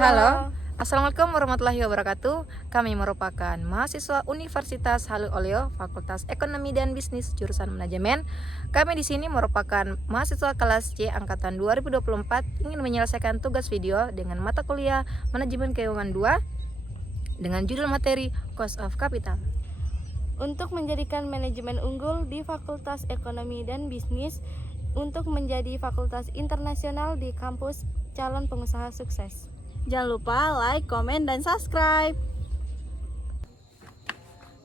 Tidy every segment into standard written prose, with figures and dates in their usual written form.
Halo, Assalamualaikum warahmatullahi wabarakatuh. Kami merupakan mahasiswa Universitas Halus-Oleo, Fakultas Ekonomi dan Bisnis, jurusan Manajemen. Kami di sini merupakan mahasiswa kelas C angkatan 2024 ingin menyelesaikan tugas video dengan mata kuliah Manajemen Keuangan 2 dengan judul materi Cost of Capital. Untuk menjadikan manajemen unggul di Fakultas Ekonomi dan Bisnis untuk menjadi fakultas internasional di kampus calon pengusaha sukses. Jangan lupa like, komen, dan subscribe.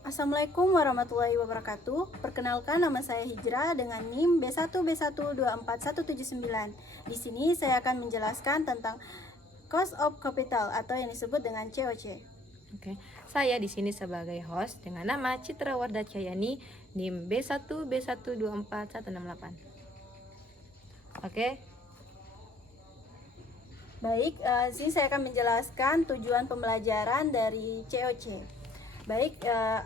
Assalamualaikum warahmatullahi wabarakatuh. Perkenalkan, nama saya Hijrah dengan NIM B1B124179. Di sini saya akan menjelaskan tentang Cost of Capital atau yang disebut dengan COC. Oke, saya di sini sebagai host dengan nama Citra Wardah Cahyani, NIM B1B124168. Oke. Baik, sini saya akan menjelaskan tujuan pembelajaran dari COC. Baik,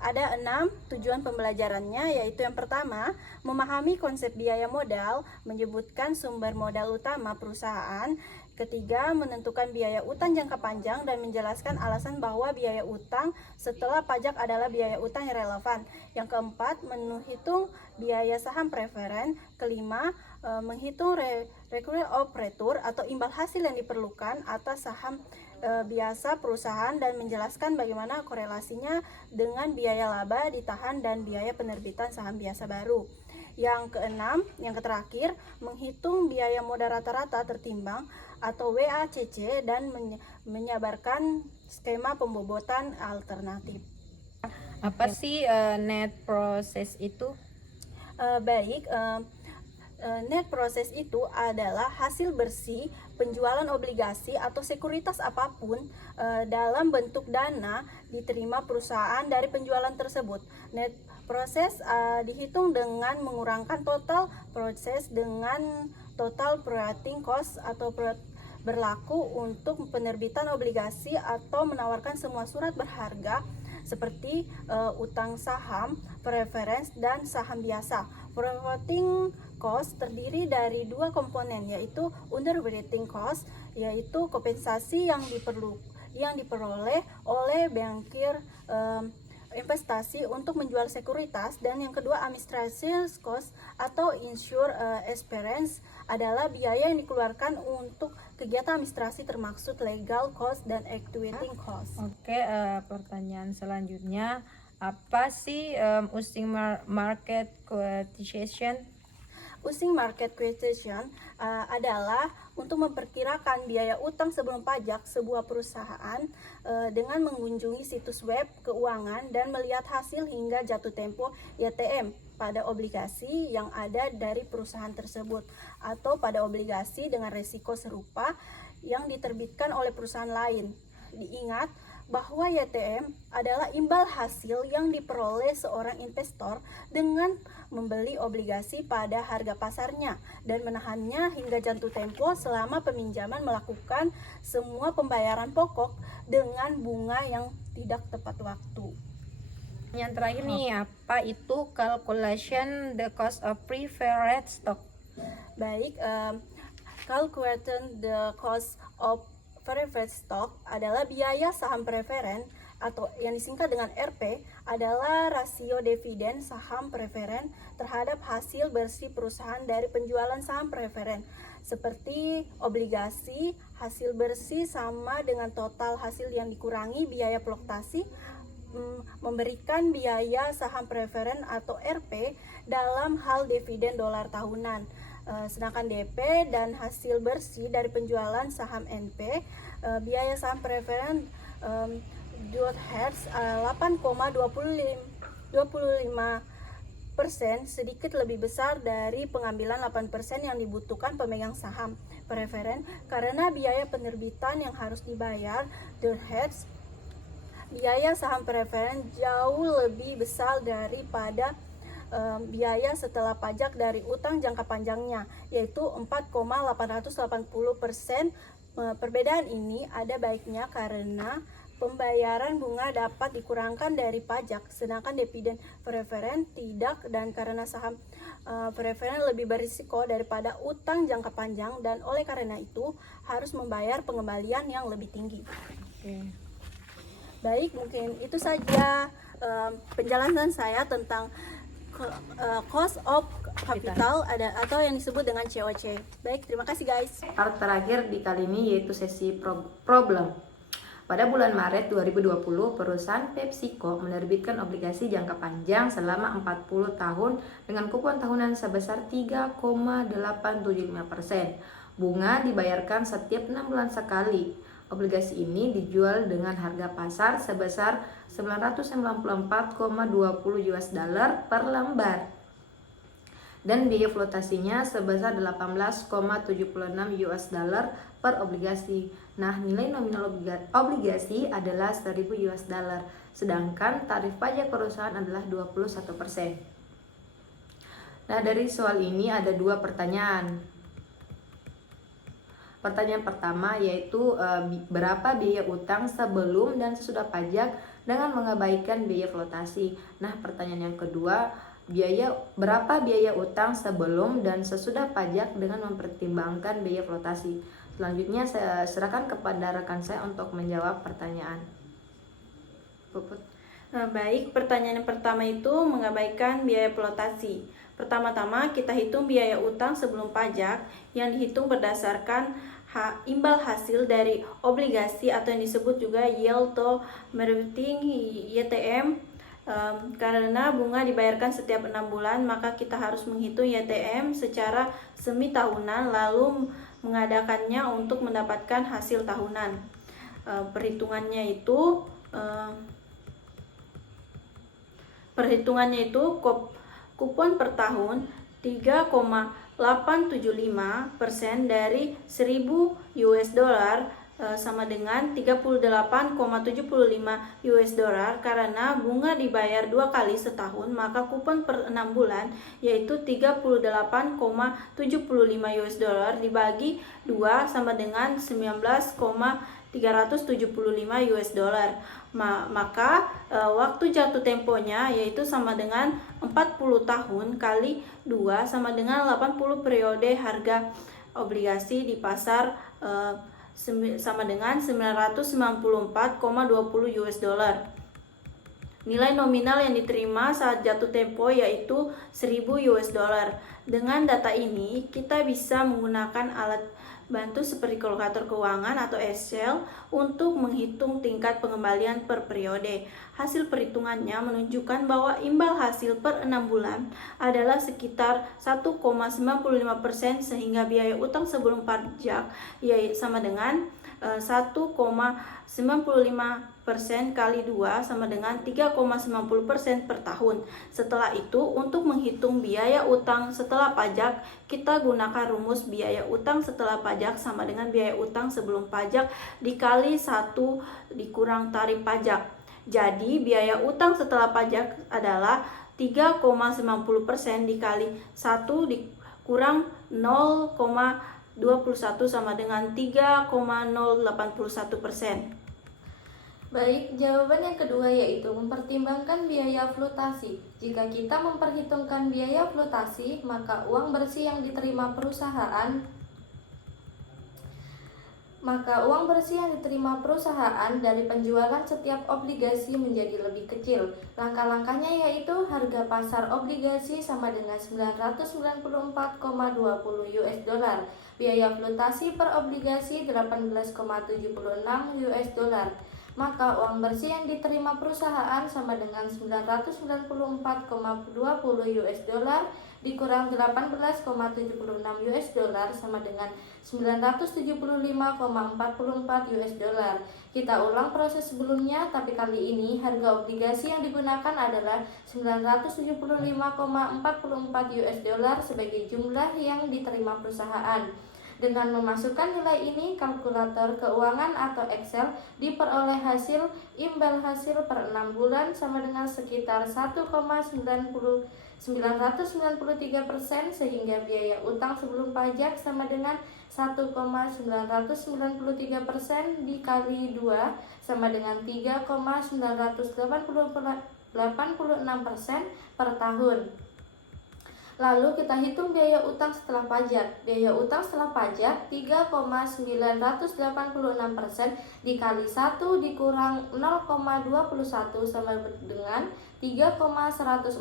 ada 6 tujuan pembelajarannya, yaitu yang pertama, memahami konsep biaya modal, menyebutkan sumber modal utama perusahaan. Ketiga, menentukan biaya utang jangka panjang dan menjelaskan alasan bahwa biaya utang setelah pajak adalah biaya utang yang relevan. Yang keempat, menghitung biaya saham preferen. Kelima, menghitung recurring of return atau imbal hasil yang diperlukan atas saham biasa perusahaan dan menjelaskan bagaimana korelasinya dengan biaya laba ditahan dan biaya penerbitan saham biasa baru. Yang keenam, yang terakhir, menghitung biaya modal rata-rata tertimbang atau WACC dan menyabarkan skema pembobotan alternatif. Apa sih net process itu? Net process itu adalah hasil bersih penjualan obligasi atau sekuritas apapun dalam bentuk dana diterima perusahaan dari penjualan tersebut. Net process dihitung dengan mengurangkan total proses dengan total operating cost atau berlaku untuk penerbitan obligasi atau menawarkan semua surat berharga seperti utang saham, preference, dan saham biasa. Operating cost terdiri dari dua komponen, yaitu underwriting cost, yaitu kompensasi yang diperoleh oleh bankir investasi untuk menjual sekuritas, dan yang kedua administration cost atau insure expense adalah biaya yang dikeluarkan untuk kegiatan administrasi termaksud legal cost dan activating cost. Oke, pertanyaan selanjutnya, apa sih using market quotation? Using market quotation adalah untuk memperkirakan biaya utang sebelum pajak sebuah perusahaan dengan mengunjungi situs web keuangan dan melihat hasil hingga jatuh tempo YTM pada obligasi yang ada dari perusahaan tersebut atau pada obligasi dengan risiko serupa yang diterbitkan oleh perusahaan lain. Diingat bahwa YTM adalah imbal hasil yang diperoleh seorang investor dengan membeli obligasi pada harga pasarnya dan menahannya hingga jatuh tempo selama peminjaman melakukan semua pembayaran pokok dengan bunga yang tidak tepat waktu. Yang terakhir nih, apa itu calculation the cost of preferred stock? Baik, calculation the cost of preferred stock adalah biaya saham preferen atau yang disingkat dengan RP adalah rasio dividen saham preferen terhadap hasil bersih perusahaan dari penjualan saham preferen. Seperti obligasi, hasil bersih sama dengan total hasil yang dikurangi biaya fluktuasi memberikan biaya saham preferen atau RP dalam hal dividen dolar tahunan. Sedangkan DP dan hasil bersih dari penjualan saham NP, biaya saham preferen $8,25% sedikit lebih besar dari pengambilan 8% yang dibutuhkan pemegang saham preferen karena biaya penerbitan yang harus dibayar biaya saham preferen jauh lebih besar daripada biaya setelah pajak dari utang jangka panjangnya, yaitu 4,880%. Perbedaan ini ada baiknya karena pembayaran bunga dapat dikurangkan dari pajak, sedangkan dividen preferen tidak, dan karena saham preferen lebih berisiko daripada utang jangka panjang, dan oleh karena itu harus membayar pengembalian yang lebih tinggi. Baik, mungkin itu saja penjelasan saya tentang cost of capital atau yang disebut dengan COC. Baik, terima kasih guys. Part terakhir di kali ini yaitu sesi problem. Pada bulan Maret 2020, perusahaan PepsiCo menerbitkan obligasi jangka panjang selama 40 tahun dengan kupon tahunan sebesar 3,875%. Bunga dibayarkan setiap 6 bulan sekali. Obligasi ini dijual dengan harga pasar sebesar 994,20 US dollar per lembar. Dan biaya flotasinya sebesar 18,76 US dollar per obligasi. Nah, nilai nominal obligasi adalah 1000 US dollar, sedangkan tarif pajak perusahaan adalah 21%. Nah, dari soal ini ada 2 pertanyaan. Pertanyaan pertama yaitu berapa biaya utang sebelum dan sesudah pajak dengan mengabaikan biaya flotasi. Nah, pertanyaan yang kedua, berapa biaya utang sebelum dan sesudah pajak dengan mempertimbangkan biaya flotasi. Selanjutnya saya serahkan kepada rekan saya untuk menjawab pertanyaan. Puput. Baik, pertanyaan yang pertama itu mengabaikan biaya flotasi. Pertama-tama kita hitung biaya utang sebelum pajak yang dihitung berdasarkan imbal hasil dari obligasi atau yang disebut juga yield to maturity YTM. Karena bunga dibayarkan setiap 6 bulan, maka kita harus menghitung YTM secara semi tahunan lalu mengadakannya untuk mendapatkan hasil tahunan. Perhitungannya itu kupon per tahun 3,875% dari 1000 US dollar sama dengan 38,75 US dollar. Karena bunga dibayar 2 kali setahun, maka kupon per 6 bulan yaitu 38,75 US dollar dibagi 2 sama dengan 19,375 US dollar. Maka waktu jatuh temponya yaitu sama dengan 40 tahun kali 2 sama dengan 80 periode harga obligasi di pasar sama dengan 994,20 US dollar. Nilai nominal yang diterima saat jatuh tempo yaitu 1000 US dollar. Dengan data ini kita bisa menggunakan alat bantu seperti kalkulator keuangan atau Excel untuk menghitung tingkat pengembalian per periode. Hasil perhitungannya menunjukkan bahwa imbal hasil per 6 bulan adalah sekitar 1,95%, sehingga biaya utang sebelum pajak yaitu sama dengan 1,95% kali 2 sama dengan 3,90% per tahun. Setelah itu, untuk menghitung biaya utang setelah pajak, kita gunakan rumus biaya utang setelah pajak sama dengan biaya utang sebelum pajak dikali 1 dikurang tarif pajak. Jadi, biaya utang setelah pajak adalah 3,90% dikali 1 dikurang 0,21 sama dengan 3,081%. Baik, jawaban yang kedua yaitu mempertimbangkan biaya flotasi. Jika kita memperhitungkan biaya flotasi, maka uang bersih yang diterima perusahaan dari penjualan setiap obligasi menjadi lebih kecil. Langkah-langkahnya yaitu harga pasar obligasi sama dengan 994,20 US dollar. Biaya flotasi per obligasi 18,76 US dollar. Maka uang bersih yang diterima perusahaan sama dengan 994,20 US dollar dikurang 18,76 US dollar sama dengan 975,44 US dollar. Kita ulang proses sebelumnya, tapi kali ini harga obligasi yang digunakan adalah 975,44 US dollar sebagai jumlah yang diterima perusahaan. Dengan memasukkan nilai ini, kalkulator keuangan atau Excel diperoleh hasil imbal hasil per 6 bulan sama dengan sekitar 1,993%, sehingga biaya utang sebelum pajak sama dengan 1,993% dikali 2 sama dengan 3,986% per tahun. Lalu kita hitung biaya utang setelah pajak. Biaya utang setelah pajak 3,986% dikali 1 dikurang 0,21 sama dengan 3,149%.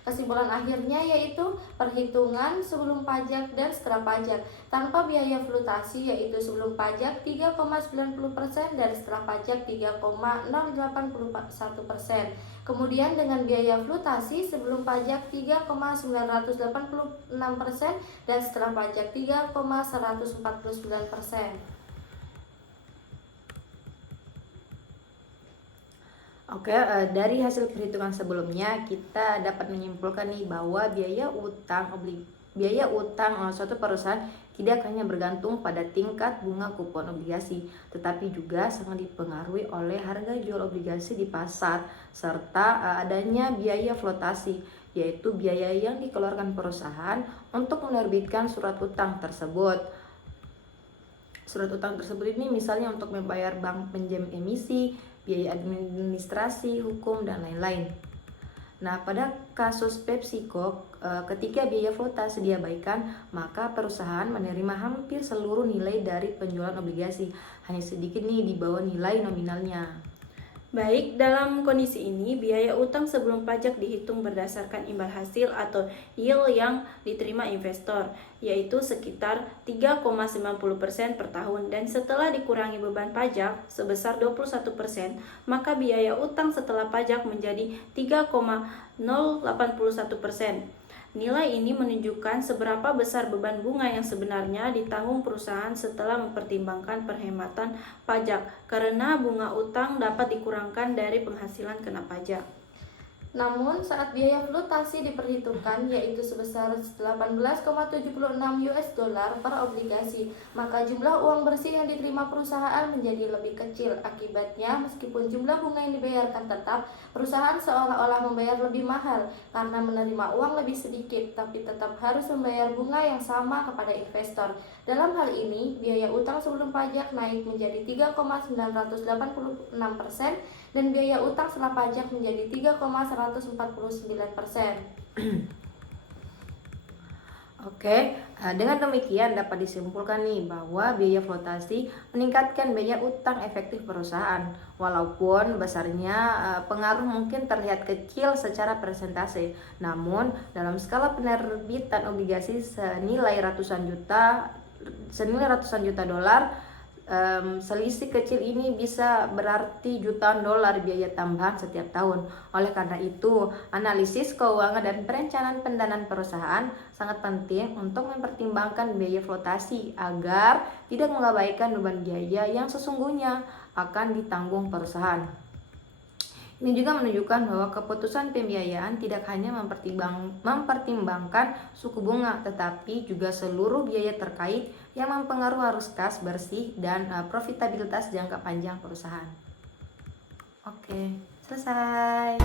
Kesimpulan akhirnya yaitu perhitungan sebelum pajak dan setelah pajak tanpa biaya flutasi, yaitu sebelum pajak 3,90% dan setelah pajak 3,081%. Kemudian dengan biaya flutasi sebelum pajak 3,986% dan setelah pajak 3,149%. Oke, dari hasil perhitungan sebelumnya kita dapat menyimpulkan nih bahwa biaya utang suatu perusahaan tidak hanya bergantung pada tingkat bunga kupon obligasi, tetapi juga sangat dipengaruhi oleh harga jual obligasi di pasar serta adanya biaya flotasi, yaitu biaya yang dikeluarkan perusahaan untuk menerbitkan surat utang tersebut. Surat utang tersebut ini misalnya untuk membayar bank penjam emisi, biaya administrasi, hukum, dan lain-lain. Nah, pada kasus PepsiCo, ketika biaya flotasi diabaikan, maka perusahaan menerima hampir seluruh nilai dari penjualan obligasi, hanya sedikit nih di bawah nilai nominalnya. Baik, dalam kondisi ini biaya utang sebelum pajak dihitung berdasarkan imbal hasil atau yield yang diterima investor, yaitu sekitar 3,90% per tahun, dan setelah dikurangi beban pajak sebesar 21%, maka biaya utang setelah pajak menjadi 3,081%. Nilai ini menunjukkan seberapa besar beban bunga yang sebenarnya ditanggung perusahaan setelah mempertimbangkan perhematan pajak, karena bunga utang dapat dikurangkan dari penghasilan kena pajak. Namun saat biaya flutasi diperhitungkan, yaitu sebesar 18,76 US dollar per obligasi, maka jumlah uang bersih yang diterima perusahaan menjadi lebih kecil. Akibatnya, meskipun jumlah bunga yang dibayarkan tetap, perusahaan seolah-olah membayar lebih mahal karena menerima uang lebih sedikit, tapi tetap harus membayar bunga yang sama kepada investor. Dalam hal ini, biaya utang sebelum pajak naik menjadi 3,986% dan biaya utang setelah pajak menjadi 3,149%. Oke, dengan demikian dapat disimpulkan nih bahwa biaya flotasi meningkatkan biaya utang efektif perusahaan. Walaupun besarnya pengaruh mungkin terlihat kecil secara persentase, namun dalam skala penerbitan obligasi senilai ratusan juta dolar, selisih kecil ini bisa berarti jutaan dolar biaya tambahan setiap tahun. Oleh karena itu, analisis keuangan dan perencanaan pendanaan perusahaan sangat penting untuk mempertimbangkan biaya flotasi agar tidak mengabaikan beban biaya yang sesungguhnya akan ditanggung perusahaan. Ini juga menunjukkan bahwa keputusan pembiayaan tidak hanya mempertimbangkan suku bunga, tetapi juga seluruh biaya terkait yang mempengaruhi arus kas bersih dan profitabilitas jangka panjang perusahaan. Oke, selesai.